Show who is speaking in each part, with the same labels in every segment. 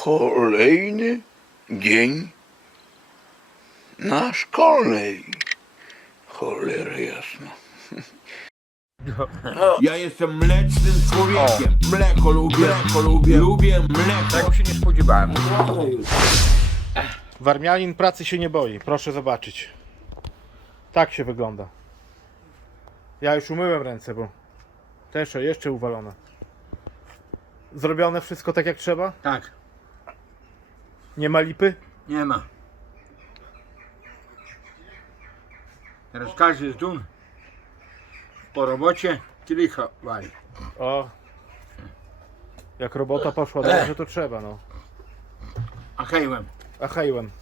Speaker 1: Kolejny dzień na szkolnej. Cholera jasna.
Speaker 2: Ja jestem mlecznym człowiekiem. Mleko lubię mleko.
Speaker 3: Tego się nie spodziewałem.
Speaker 4: Warmianin pracy się nie boi, proszę zobaczyć. Tak się wygląda. Ja już umyłem ręce, bo też jeszcze uwalone. Zrobione wszystko tak jak trzeba?
Speaker 3: Tak,
Speaker 4: Nie ma lipy?
Speaker 3: nie ma. Teraz każdy z dum po robocie tilicha wali.
Speaker 4: O. Jak robota poszła dobrze, to trzeba, no.
Speaker 3: A hejłem.
Speaker 4: A hejłem.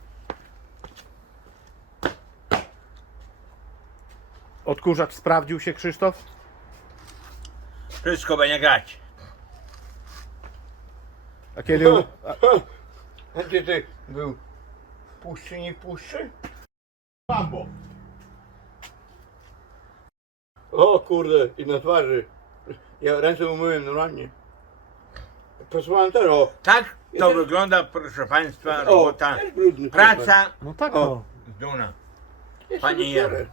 Speaker 4: Odkurzacz sprawdził się, Krzysztof?
Speaker 3: Wszystko będzie grać.
Speaker 4: A kiedy...
Speaker 3: A gdzie ty był? W puszczy, nie w puszczy?
Speaker 5: Bambo. O kurde, i na twarzy. Ja ręce umyłem normalnie. Posłuchałem teraz.
Speaker 3: Tak to
Speaker 5: też-
Speaker 3: wygląda, proszę Państwa,
Speaker 5: O,
Speaker 3: robota.
Speaker 5: też brudny.
Speaker 3: Praca
Speaker 4: No tak,
Speaker 5: O.
Speaker 4: no.
Speaker 3: z Duna.
Speaker 5: Jeszcze
Speaker 3: Panie
Speaker 5: biorę.
Speaker 3: Jan.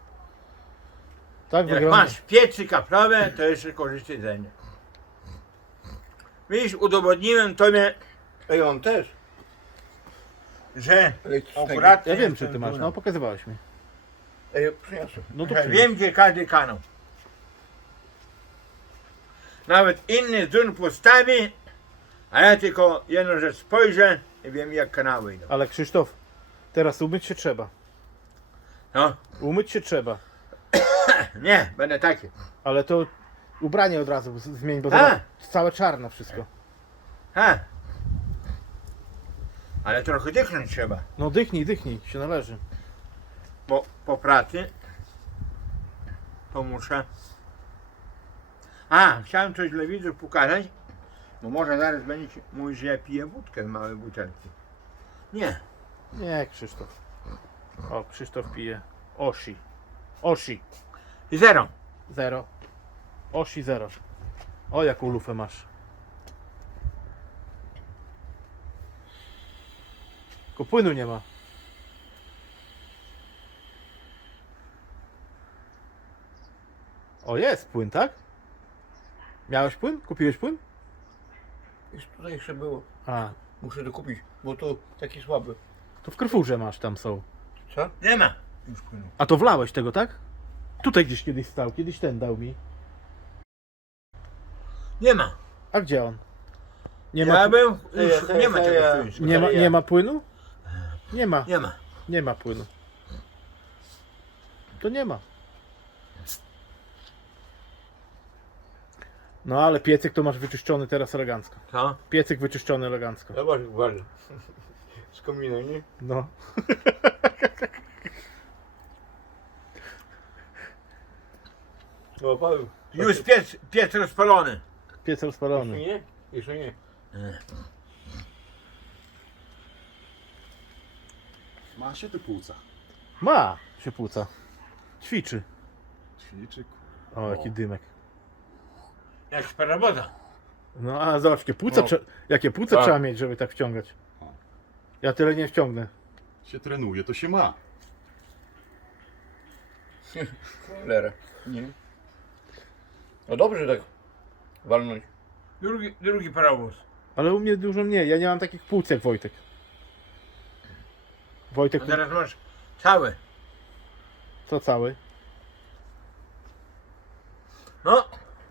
Speaker 4: Tak
Speaker 3: Jak
Speaker 4: wygląda.
Speaker 3: masz piecy kaflowe, to jeszcze korzystaj ze mnie. Widzisz, udowodniłem Tobie,
Speaker 5: Ej, on też.
Speaker 3: że
Speaker 5: Elektrycznego.
Speaker 3: akurat
Speaker 4: Ja wiem,
Speaker 3: jestem
Speaker 4: czy ty masz,
Speaker 3: Dunem.
Speaker 4: no pokazywałeś mi.
Speaker 5: Ej, przyniosłem.
Speaker 4: No to
Speaker 3: Że
Speaker 4: przynieś.
Speaker 3: wiem, gdzie każdy kanał. Nawet inny z Dun postawi, a ja tylko jedną rzecz spojrzę i wiem, jak kanały idą.
Speaker 4: Ale Krzysztof, teraz umyć się trzeba.
Speaker 3: No,
Speaker 4: Umyć się trzeba.
Speaker 3: nie, będę taki.
Speaker 4: Ale to ubranie od razu zmień, bo
Speaker 3: A.
Speaker 4: zobacz, całe czarne wszystko.
Speaker 3: Ha. Ale trochę dychnąć trzeba,
Speaker 4: No dychnij, się należy.
Speaker 3: bo po pracy to muszę. A, chciałem coś dla widzów pokazać, bo może zaraz będziecie mówić, że ja piję wódkę z małej butelki. Nie,
Speaker 4: Nie, Krzysztof. O, Krzysztof pije. Oshi. Oshi.
Speaker 3: i zero.
Speaker 4: Zero. Oshi zero. O, jaką lufę masz. Tylko płynu nie ma. O, jest płyn, tak? Miałeś płyn? Kupiłeś płyn?
Speaker 5: Już tutaj jeszcze było.
Speaker 4: A,
Speaker 5: Muszę dokupić, bo to taki słaby.
Speaker 4: to w Carrefourze masz, tam są.
Speaker 5: Co?
Speaker 3: Nie ma już płynu.
Speaker 4: A to wlałeś tego, tak? Tutaj gdzieś kiedyś stał, kiedyś ten dał mi.
Speaker 3: Nie ma.
Speaker 4: A gdzie on? Nie
Speaker 3: Ja
Speaker 4: ma,
Speaker 3: bym
Speaker 5: Ej,
Speaker 3: już
Speaker 5: ej,
Speaker 3: nie ma
Speaker 5: ej,
Speaker 3: tego
Speaker 5: ej.
Speaker 3: stoiska.
Speaker 4: nie ma płynu? Nie ma,
Speaker 3: Nie ma.
Speaker 4: nie ma płynu. To nie ma. No ale piecyk to masz wyczyszczony teraz elegancko.
Speaker 3: Co?
Speaker 4: Piecyk wyczyszczony elegancko.
Speaker 5: Zobacz, uważaj. Z komina, nie?
Speaker 4: No.
Speaker 5: No, Paweł.
Speaker 3: Już piec rozpalony.
Speaker 4: Piec
Speaker 5: Jeszcze
Speaker 4: rozpalony.
Speaker 5: nie? Jeszcze nie.
Speaker 6: Ma się ty płuca.
Speaker 4: Ma się płuca. Ćwiczy.
Speaker 6: Ćwiczy.
Speaker 4: O, jaki dymek.
Speaker 3: Jak robota.
Speaker 4: No a zobacz, jakie płuce,
Speaker 5: No.
Speaker 4: jakie płuce
Speaker 5: Tak.
Speaker 4: trzeba mieć, żeby tak wciągać. Ja tyle nie wciągnę.
Speaker 6: Się trenuje, to się ma.
Speaker 5: Cholera. Nie. No dobrze tak walnąć.
Speaker 3: Drugi parowóz.
Speaker 4: Ale u mnie dużo mniej. Ja nie mam takich płuc jak Wojtek. Wojtek
Speaker 3: A
Speaker 4: to
Speaker 3: teraz masz cały.
Speaker 4: co cały?
Speaker 3: No,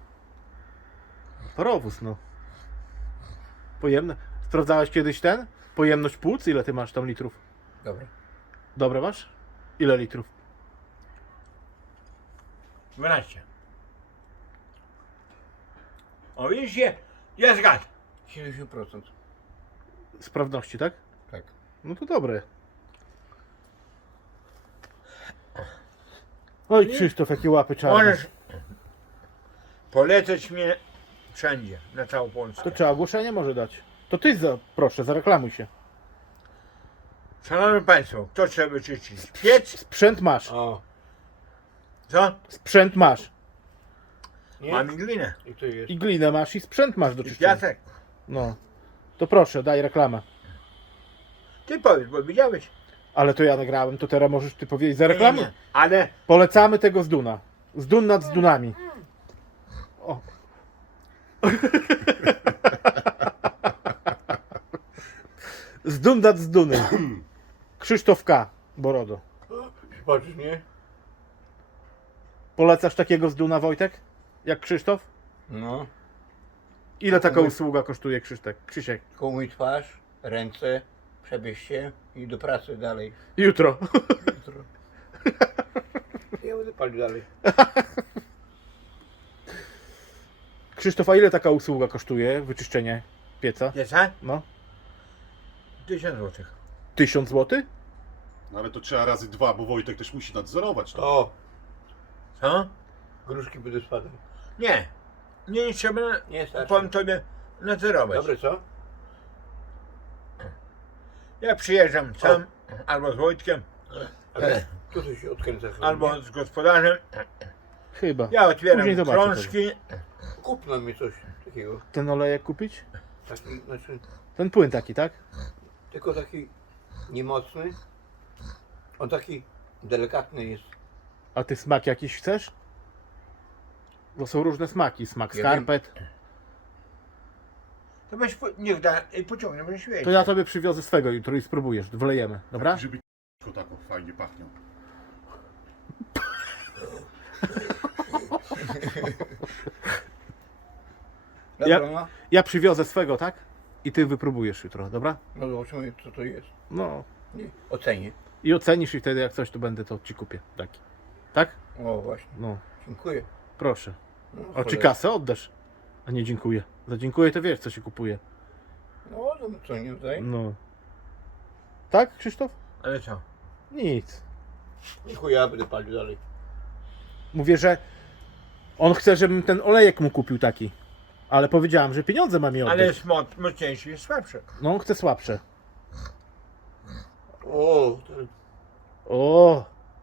Speaker 4: Parowóz, no. Pojemne. Sprawdzałeś kiedyś ten? Pojemność płuc? Ile ty masz tam litrów?
Speaker 5: Dobra.
Speaker 4: Dobre masz? Ile litrów?
Speaker 3: 12. O widzisz się? Jest gad.
Speaker 5: 70%.
Speaker 4: Sprawności, tak?
Speaker 5: Tak.
Speaker 4: No to dobre. Oj Krzysztof, jakie łapy czarne.
Speaker 3: Możesz polecać mnie wszędzie, na całą Polskę.
Speaker 4: To trzeba ogłoszenie może dać. To ty proszę, zareklamuj się.
Speaker 3: Szanowni Państwo, kto trzeba wyczyścić? Piec?
Speaker 4: Sprzęt masz.
Speaker 5: A.
Speaker 3: Co?
Speaker 4: Sprzęt masz.
Speaker 5: Nie?
Speaker 3: Mam i glinę.
Speaker 5: I to jest.
Speaker 4: I glinę masz i sprzęt masz do
Speaker 3: I
Speaker 4: czyszczenia.
Speaker 3: piasek.
Speaker 4: No. To proszę, daj reklamę.
Speaker 3: Ty powiedz, bo widziałeś.
Speaker 4: Ale to ja nagrałem, to teraz możesz ty powiedzieć za reklamę?
Speaker 3: Nie. Ale
Speaker 4: Polecamy tego z Duna. Z Dun nad z Dunami. O. Z Dun nad z Duny. Krzysztof K. Borodo.
Speaker 5: Patrzysz, nie?
Speaker 4: Polecasz takiego z Duna, Wojtek? Jak Krzysztof?
Speaker 5: No.
Speaker 4: Ile taka usługa kosztuje, Krzysiek?
Speaker 5: Tylko umyj twarz, ręce, przebierz się i do pracy dalej.
Speaker 4: Jutro.
Speaker 5: Jutro. Ja będę palił dalej.
Speaker 4: Krzysztof, a ile taka usługa kosztuje? Wyczyszczenie pieca?
Speaker 3: pieca?
Speaker 4: No.
Speaker 3: 1000 zł.
Speaker 4: 1000 zł?
Speaker 6: No ale to trzeba razy 2, bo Wojtek też musi nadzorować. To.
Speaker 5: O,
Speaker 3: Co?
Speaker 5: gruszki będą spadać.
Speaker 3: Nie. Nie trzeba,
Speaker 5: Nie starczy.
Speaker 3: powiem tobie, nadzorować.
Speaker 5: Dobre, co?
Speaker 3: Ja przyjeżdżam sam, albo z Wojtkiem,
Speaker 5: Ale tutaj się odkręca chyba.
Speaker 3: albo z gospodarzem.
Speaker 4: Chyba.
Speaker 3: Ja otwieram
Speaker 4: Później zobaczę
Speaker 3: krążki.
Speaker 5: Kup nam mi coś takiego.
Speaker 4: Ten olejek kupić?
Speaker 5: Taki, znaczy,
Speaker 4: Ten płyn taki, tak?
Speaker 5: tylko taki niemocny. On taki delikatny jest.
Speaker 4: A ty smak jakiś chcesz? Bo są różne smaki. Smak
Speaker 5: Ja
Speaker 4: skarpet.
Speaker 3: To weź, niech da i pociągnie, bo się świeci.
Speaker 4: To ja tobie przywiozę swego jutro i spróbujesz. Wlejemy, dobra?
Speaker 6: Żeby tak fajnie pachniał.
Speaker 5: Dobra,
Speaker 4: Ja-
Speaker 5: no.
Speaker 4: Ja przywiozę swego, tak? I ty wypróbujesz jutro, dobra?
Speaker 5: No zobaczymy co to jest.
Speaker 4: No.
Speaker 5: Nie. Ocenię.
Speaker 4: I ocenisz i wtedy jak coś tu będę, to ci kupię taki. Tak?
Speaker 5: O właśnie.
Speaker 4: No.
Speaker 5: Dziękuję.
Speaker 4: Proszę.
Speaker 5: No,
Speaker 4: A czy
Speaker 5: cholera.
Speaker 4: kasę oddasz? A nie dziękuję. Za dziękuję to wiesz co się kupuje.
Speaker 5: No, no co nie tutaj?
Speaker 4: No. Tak, Krzysztof?
Speaker 3: Ale co?
Speaker 4: Nic.
Speaker 5: Dziękuję, ja będę palił dalej.
Speaker 4: Mówię, że on chce, żebym ten olejek mu kupił taki. Ale powiedziałem, że pieniądze ma mi oddać.
Speaker 3: Ale jest mocniejszy, jest słabszy.
Speaker 4: No on chce słabsze.
Speaker 5: O, to
Speaker 4: O!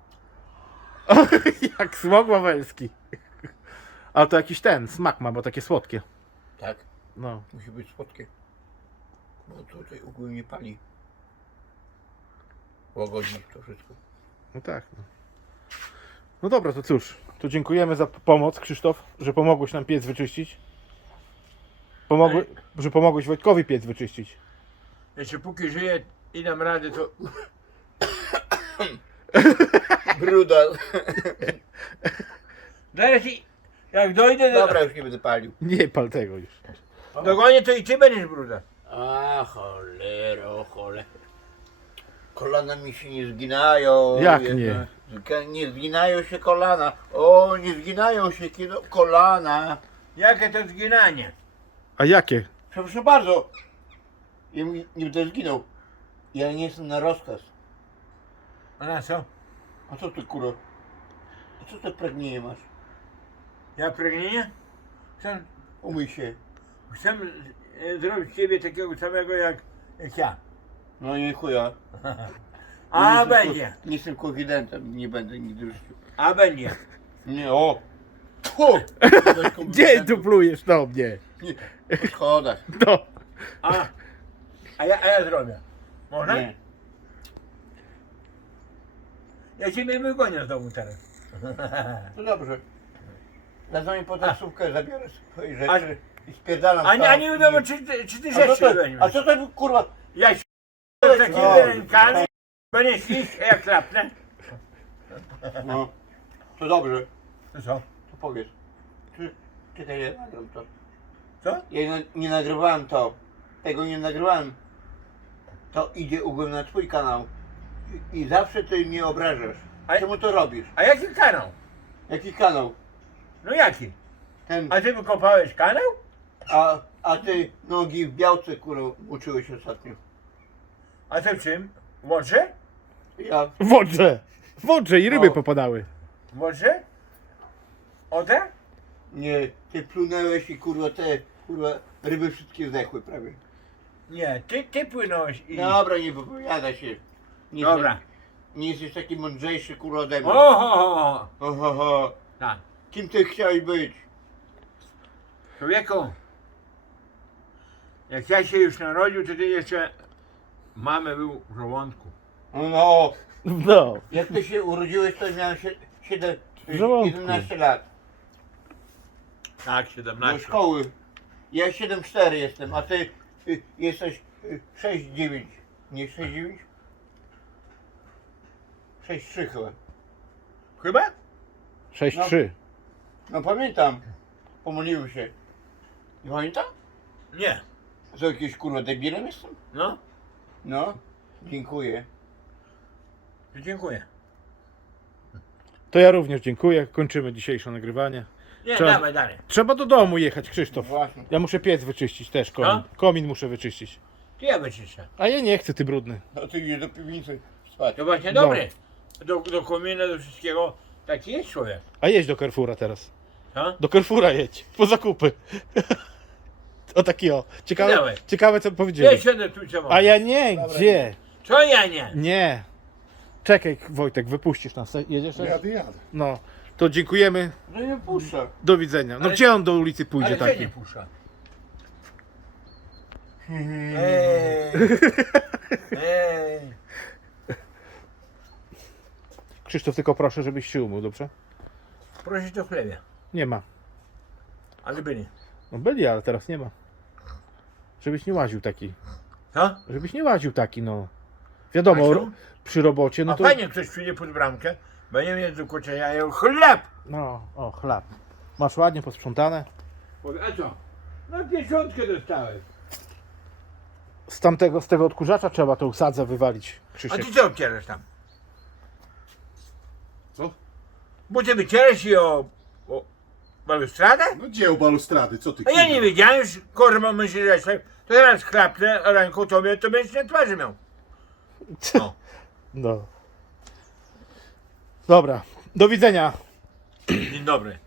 Speaker 4: Jak smok wawelski. Ale to jakiś ten, smak ma, bo takie słodkie.
Speaker 5: tak,
Speaker 4: No.
Speaker 5: musi być słodkie. Bo tutaj ogólnie pali. Łagodzi to wszystko.
Speaker 4: No tak. No. No dobra, to cóż. To dziękujemy za pomoc, Krzysztof, że pomogłeś nam piec wyczyścić. Że pomogłeś Wojtkowi piec wyczyścić.
Speaker 3: Jeszcze póki żyję i dam radę, to
Speaker 5: Bruda.
Speaker 3: zaraz i jak dojdę do...
Speaker 5: Dobra, już nie będę palił.
Speaker 4: Nie pal tego już.
Speaker 3: Dogonię, to i ty będziesz bruda.
Speaker 5: A cholero, cholera. Kolana mi się nie zginają.
Speaker 4: Jak
Speaker 5: jedna. Nie zginają się kolana. O, nie zginają się kolana.
Speaker 3: Jakie to zginanie?
Speaker 4: A jakie?
Speaker 5: Przepraszam bardzo. Ja nie będę zginął. Ja nie jestem na rozkaz.
Speaker 3: A na co?
Speaker 5: A co ty kurwa? A co ty pragnienie masz?
Speaker 3: Ja pragnienie? Chcę,
Speaker 5: Umyj się.
Speaker 3: chcę zrobić ciebie takiego samego jak ja.
Speaker 5: No nie chuja.
Speaker 3: A
Speaker 5: Nie
Speaker 3: będzie,
Speaker 5: Nie jestem konfidentem, nie będę nigdy w życiu.
Speaker 3: a będzie.
Speaker 5: Nie, o!
Speaker 4: Gdzie tu plujesz do mnie?
Speaker 5: Po schodach.
Speaker 4: No.
Speaker 3: A ja zrobię. Można?
Speaker 5: Nie.
Speaker 3: Ja ciebie wygonię z domu teraz.
Speaker 5: No dobrze. Zadzwonię po taksówkę, zabiorę swoje
Speaker 3: A-
Speaker 5: rzeczy i spierdalam.
Speaker 3: A
Speaker 5: tam.
Speaker 3: nie wiadomo, czy ty
Speaker 5: A co
Speaker 3: rzeczy
Speaker 5: to,
Speaker 3: weźmiesz.
Speaker 5: a co to kurwa?
Speaker 3: Ja się z takimi
Speaker 5: O,
Speaker 3: rękami będziesz iść, jak klapnę.
Speaker 5: No. To dobrze.
Speaker 3: To co?
Speaker 5: To powiedz. Czekaj, ja nagram to.
Speaker 3: Co?
Speaker 5: Ja nie nagrywałem to. Tego nie nagrywałem. To idzie ugłem na twój kanał. I zawsze ty mnie obrażasz.
Speaker 3: A-
Speaker 5: Czemu to robisz?
Speaker 3: A jaki kanał?
Speaker 5: Jaki kanał?
Speaker 3: No jaki?
Speaker 5: Ten,
Speaker 3: A ty wykopałeś kanał?
Speaker 5: a ty nogi w białce kurą uczyłeś ostatnio.
Speaker 3: A ty w czym? W Łodrze?
Speaker 5: Ja
Speaker 4: W wodrze. W wodrze i ryby
Speaker 5: O.
Speaker 4: popadały.
Speaker 3: W Łodrze? Ode?
Speaker 5: nie, ty plunęłeś i kurwa te kurwa ryby wszystkie zdechły prawie.
Speaker 3: Nie, ty płynąłeś i...
Speaker 5: Dobra, nie wypowiada się. Nie
Speaker 3: Dobra.
Speaker 5: Jestem, nie jesteś taki mądrzejszy kurwa ode mnie.
Speaker 3: Oho!
Speaker 5: Oho.
Speaker 3: Tak.
Speaker 5: Kim ty chciałeś być?
Speaker 3: Człowieku, Jak ja się już narodził, to ty jeszcze mamy był w żołądku.
Speaker 5: No,
Speaker 4: No.
Speaker 5: jak ty się urodziłeś, to miałem
Speaker 4: W żołądku.
Speaker 5: 11 lat.
Speaker 3: Tak,
Speaker 5: Do
Speaker 3: 17.
Speaker 5: szkoły. Ja 7,4 jestem, a ty jesteś 6,9. Nie 6,9? 6,3 chyba.
Speaker 3: Chyba?
Speaker 4: 6-3.
Speaker 5: No pamiętam. Pomyliły się. Nie pamiętam?
Speaker 3: Nie.
Speaker 5: Co jakieś kurwa debilem jestem?
Speaker 3: No,
Speaker 5: No, dziękuję.
Speaker 3: dziękuję.
Speaker 4: To ja również dziękuję. Kończymy dzisiejsze nagrywanie.
Speaker 3: Nie,
Speaker 4: Trzeba-
Speaker 3: dawaj dalej.
Speaker 4: Trzeba do domu jechać, Krzysztof.
Speaker 5: Właśnie.
Speaker 4: Ja muszę piec wyczyścić też, komin.
Speaker 3: Co?
Speaker 4: Komin muszę wyczyścić.
Speaker 3: Ty ja wyciszę.
Speaker 4: A ja nie chcę, ty brudny.
Speaker 5: No ty idziesz do piwnicy spać.
Speaker 3: To właśnie
Speaker 4: No.
Speaker 3: dobry. Do komina, do wszystkiego. Taki jest człowiek.
Speaker 4: A jedź do Carrefoura teraz.
Speaker 3: Co?
Speaker 4: Do Carrefoura jedź. Po zakupy. O taki o.
Speaker 3: Dawaj.
Speaker 4: Ciekawe co
Speaker 3: Ja
Speaker 4: powiedzieli.
Speaker 3: siedzę tu co
Speaker 4: A ja nie, gdzie?
Speaker 3: Co ja nie?
Speaker 4: Nie. Czekaj, Wojtek, wypuścisz nas. Jedziesz?
Speaker 6: Jadę.
Speaker 4: No. To dziękujemy.
Speaker 5: No nie puszcza.
Speaker 4: Do widzenia. No
Speaker 3: Ale-
Speaker 4: gdzie on do ulicy pójdzie
Speaker 3: Ale co
Speaker 4: taki?
Speaker 3: nie puszcza? Ej.
Speaker 4: Krzysztof, tylko proszę, żebyś się umył, dobrze?
Speaker 3: Proszę do chlebia.
Speaker 4: Nie ma.
Speaker 3: Ale byli.
Speaker 4: No byli, ale teraz nie ma. Żebyś nie łaził taki.
Speaker 3: Co?
Speaker 4: Żebyś nie łaził taki, no. Wiadomo,
Speaker 3: A co?
Speaker 4: przy robocie, no
Speaker 3: A
Speaker 4: to...
Speaker 3: fajnie ktoś przyjdzie pod bramkę, bo nie wiem do kocia, ja jem chleb.
Speaker 4: No, o, chleb. Masz ładnie posprzątane.
Speaker 3: Powie, a co? No 50 dostałem.
Speaker 4: Z tego odkurzacza trzeba to usadzę wywalić,
Speaker 3: A
Speaker 4: Krzysiek.
Speaker 3: ty co obcierasz tam?
Speaker 6: Co?
Speaker 3: Bo ty wycierasz i o balustradę?
Speaker 6: No dzieł balustrady, co ty
Speaker 3: A ja
Speaker 6: kurwa?
Speaker 3: nie wiedziałem, że kurwa myślisz, że to teraz chlapnę ręką tobie, to będziesz na twarzy miał. No.
Speaker 4: No. Dobra, do widzenia.
Speaker 3: Dzień dobry.